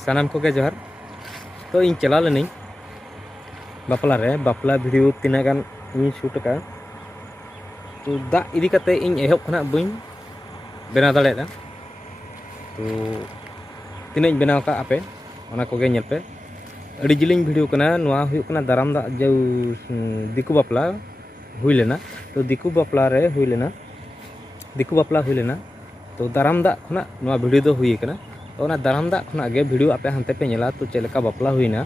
सानाम को के जोहार। तो इन चला लेनी बापला रे बापला वीडियो तीना गान इन शूट का तो दा इदी कते इन एहब खना बइन बना दाड़ेदा तो तीना बनाव का आपे ओना को गे नेल पे अड़ी जिलिंग वीडियो कना नोआ हुयु कना दाराम दा जो दिकु बापला हुई लेना तो दिकु बापला रे हुई लेना दिकु बापला हुई लेना तो दाराम दा खना नोआ वीडियो दो हुई कना तो ना दाराम दा खना गे वीडियो आपे हानते पे नेला तो चेलका बापला हुईना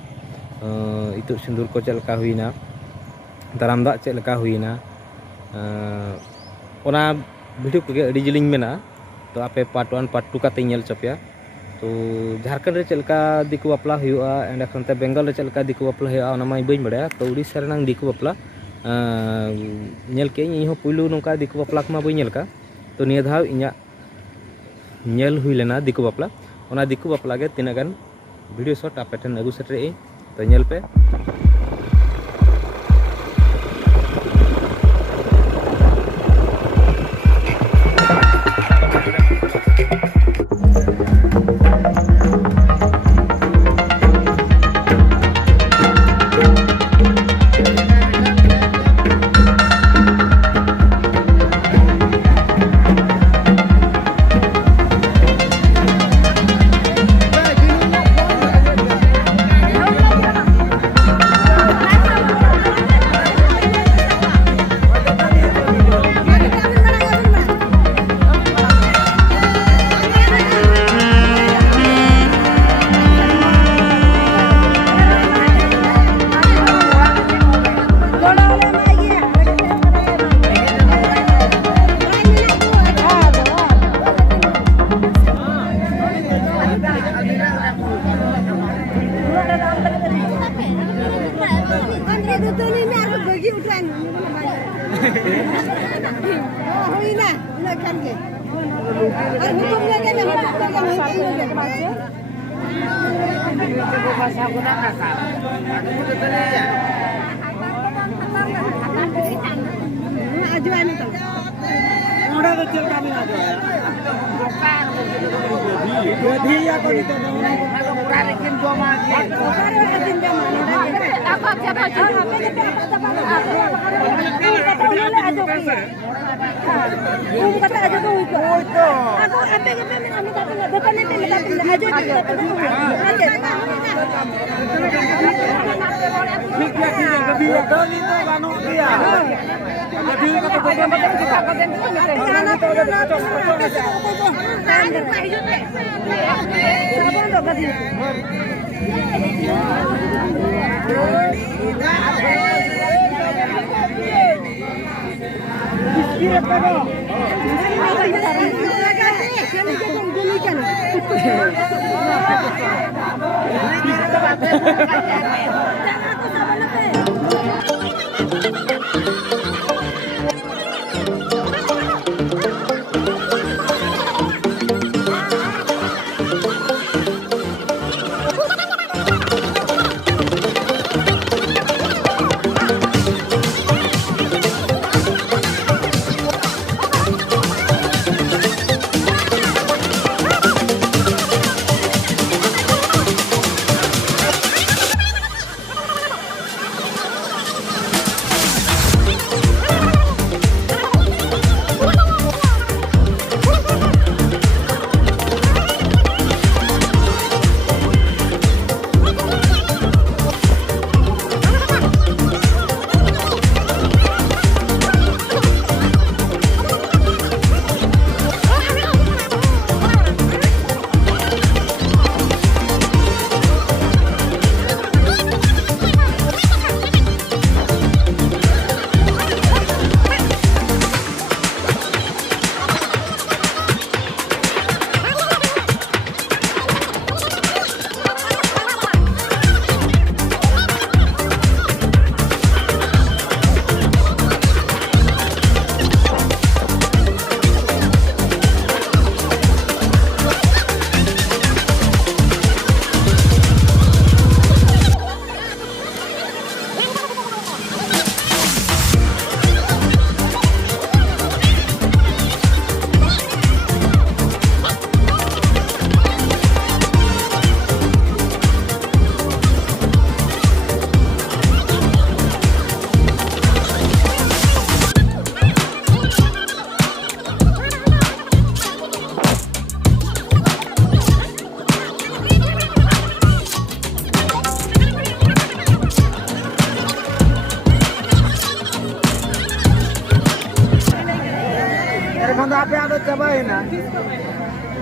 इतु सिंदूर को चेलका हुईना दाराम दा चेलका हुईना ओना वीडियो को गे अड़ी जिलिंग मेना तो आपे पार्ट 1 पार्ट 2 काते नेल चपेया तो झारखंड रे चेलका दिकु बापला हुआ एंड खनते बेंगल रे चेलका दिकु बापला हुआ ओना माई बइन बड़ाया तो उड़ीसा रेनांग दिकु बापला नेल के इन हो पुइलु नोका दिकु बापला मा बइन नेल का तो निया धाव इnya नेल हुई लेना दिकु बापला ओना दिकु बापला गे तीना गान वीडियो शॉट आपे ठन अगु सेटरे तो नेल पे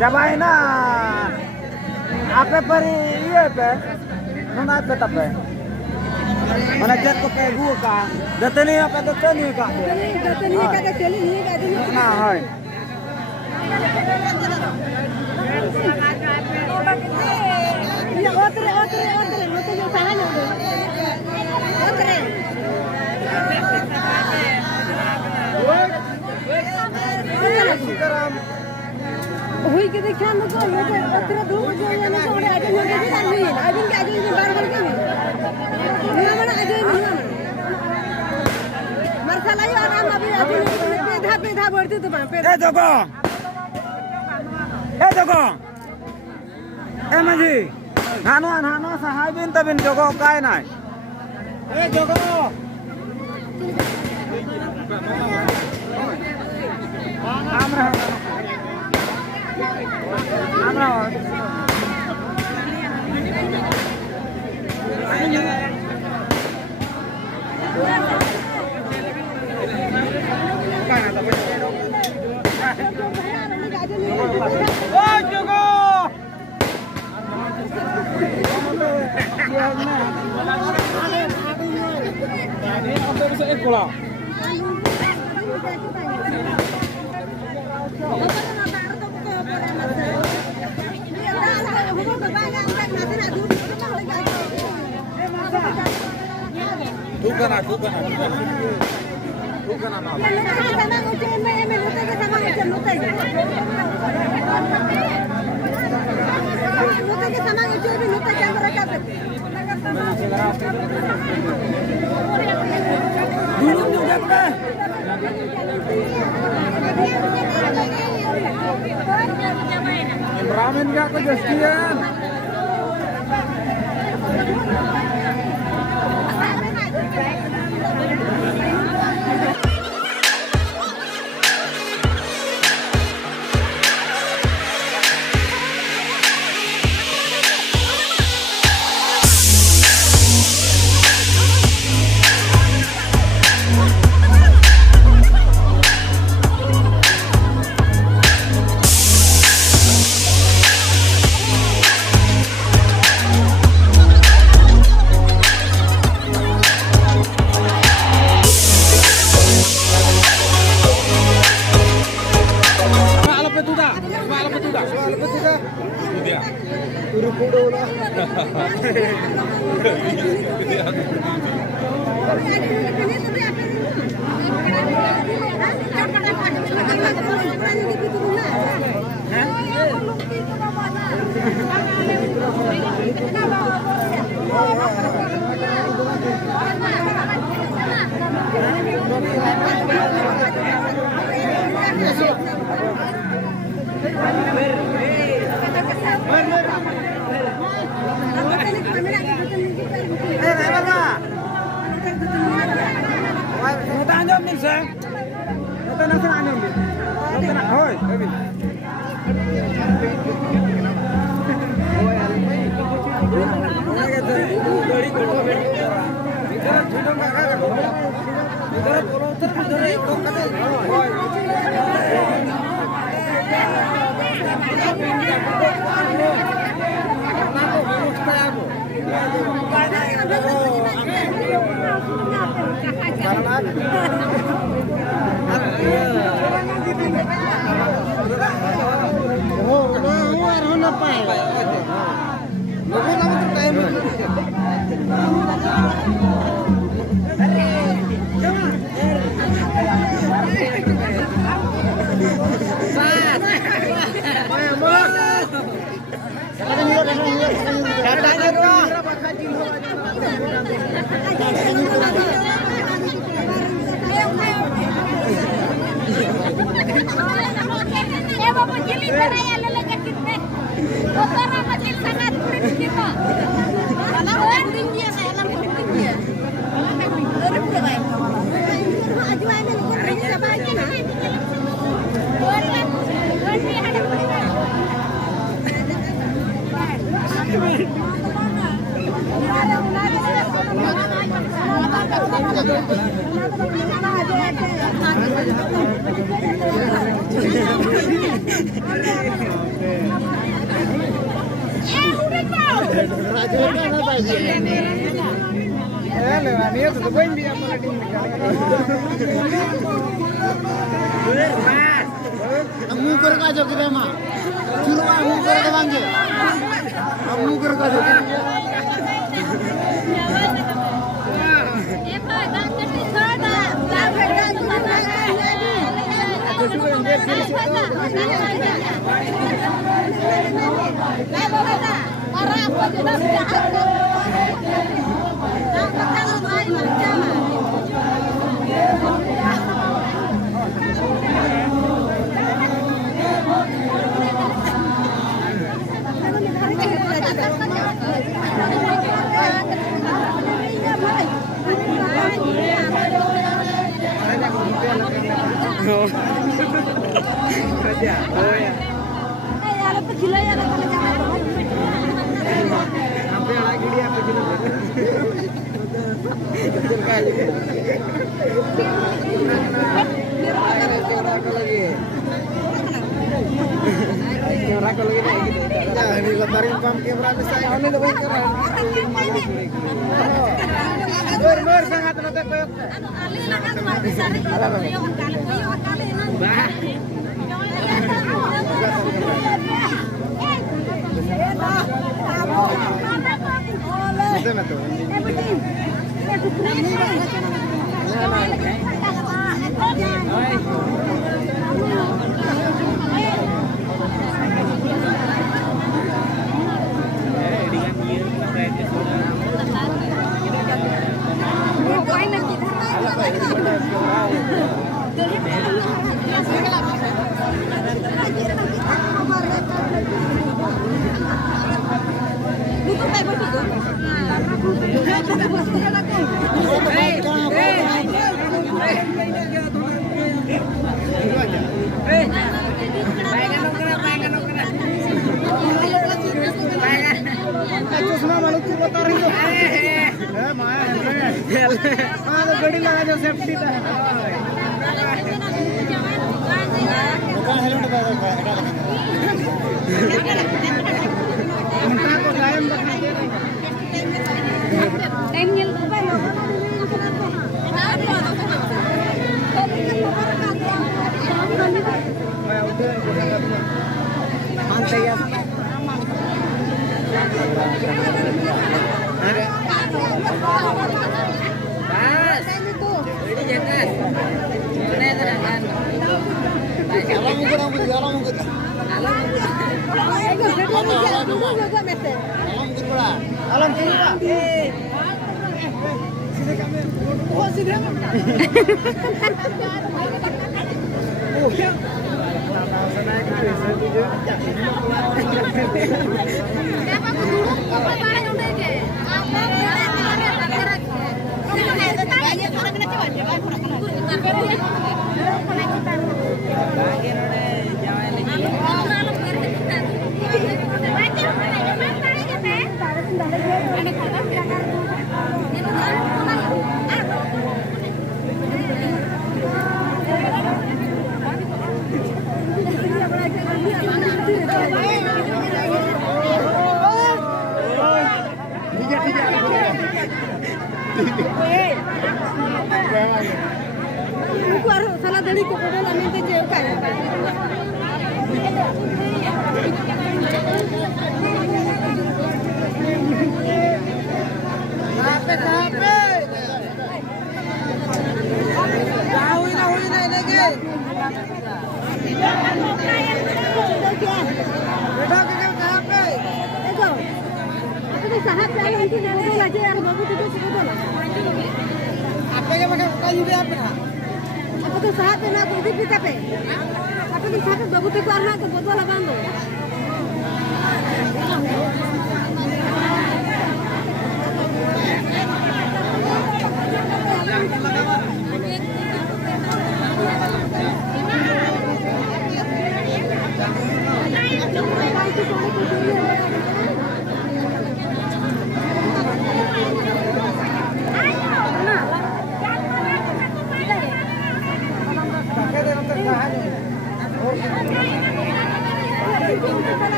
Cobain nah. Apa peri iya pe? Nona pe tape. Mana jet ko pe gua ka. Datani apa datani ka? Datani ka datani ni ka datani. Nah, hai. Ya otre note yo sahan yo. Otre. हुई के देखा न तो ये तेरा दो जो ये न तो आगे न के dar हुई आगे के आगे बार बार के हुई ना आगे नहीं मरसला यो आराम अभी आगे पेधा बढ़ती तो पे ए जगो ए माझी नानो सहाय बिन तबिन जगो काय नाही ए जगो আমরা ramen nggak kejastian. Muker ka jo kita mah. Cuma muker ka bang jo. Muker ka jo. Ini letarin pam kamera saya. Ini lebih keren. Ber sangat notek koyok. गड़ी लगा जो सेफ्टी था उनका को कायम रखना time mill salah dari kepada lamin tu je kan. Sampai. Tahu ini lagi. Betul ke sampai? Ego. Aku sahabat saya itu nanti lagi yang bagus itu betul. Apa yang macam kayu dia apa? Apa tu sahabat nak pergi kita pe? Apa tu sahabat bagus tu karena tu betul lah bando.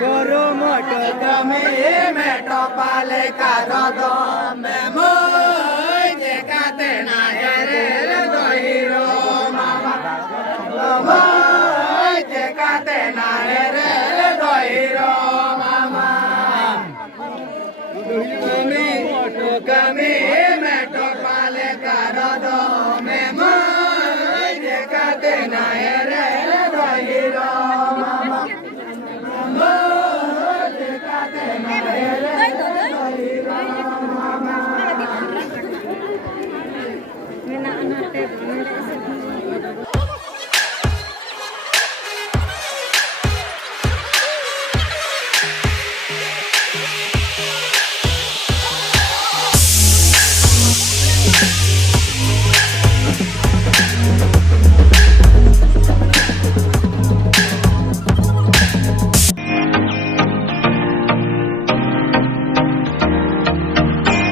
Koro moto kami meto pale karodo memoy dekate na here dohiro mama memoy dekate na here dohiro mama kami moto kami meto pale karodo memoy dekate na here dohiro mama